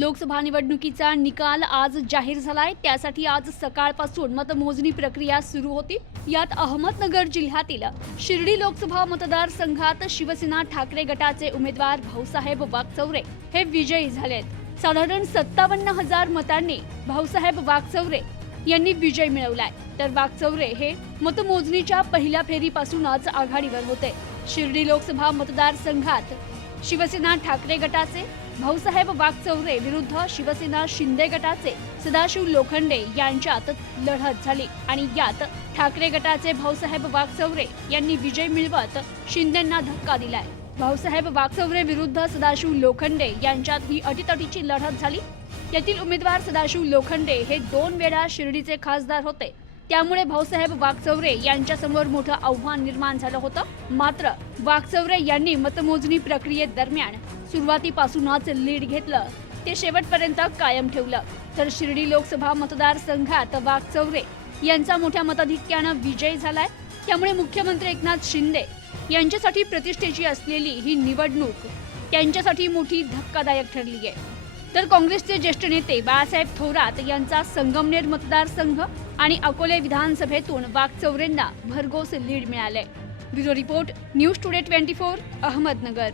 लोकसभा निवडणुकीचा निकाल आज जाहीर झालाय. त्यासाठी आज सकाळपासून मतमोजणी प्रक्रिया सुरू होती. यात अहमदनगर जिल्ह्यातील शिर्डी लोकसभा मतदारसंघात शिवसेना ठाकरे गटाचे उमेदवार भाऊसाहेब वागचौरे हे विजयी झालेत. साधारण सत्तावन्न हजार मतांनी भाऊसाहेब वागचौरे यांनी विजय मिळवलाय. तर वागचौरे हे मतमोजणीच्या पहिल्या फेरीपासूनच आघाडीवर होते. शिर्डी लोकसभा मतदारसंघात शिवसेना ठाकरे गटाचे भाऊसाहेब वाघचौरे विरुद्ध शिवसेना शिंदे गटाचे सदाशिव लोखंडे यांच्यात लढत झाली आणि यात ठाकरे गटाचे भाऊसाहेब वाघचौरे यांनी विजय मिळवत शिंदेंना धक्का दिलाय. भाऊसाहेब वाघचौरे विरुद्ध सदाशिव लोखंडे यांच्यात ही अटीतटीची लढत झाली. यातील उमेदवार सदाशिव लोखंडे हे दोन वेळा शिर्डीचे खासदार होते. त्यामुळे भाऊसाहेब वागचौरे यांच्यासमोर मोठं आव्हान निर्माण झालं होतं. मात्र वागचौरे यांनी मतमोजणी प्रक्रियेदरम्यान सुरुवातीपासूनच लीड घेतलं. ते शेवटपर्यंत कायम ठेवलं. तर शिर्डी लोकसभा मतदारसंघात वाघचौरे यांचा मोठ्या मताधिक्यानं विजय झालाय. त्यामुळे मुख्यमंत्री एकनाथ शिंदे यांच्यासाठी प्रतिष्ठेची असलेली ही निवडणूक त्यांच्यासाठी मोठी धक्कादायक ठरली आहे तर काँग्रेसचे ज्येष्ठ नेते बाळासाहेब थोरात यांचा संगमनेर मतदारसंघ आणि अकोले विधानसभेतून वाघचौरेंना भरघोस लीड मिळाले bureau report news today twenty four Ahmednagar.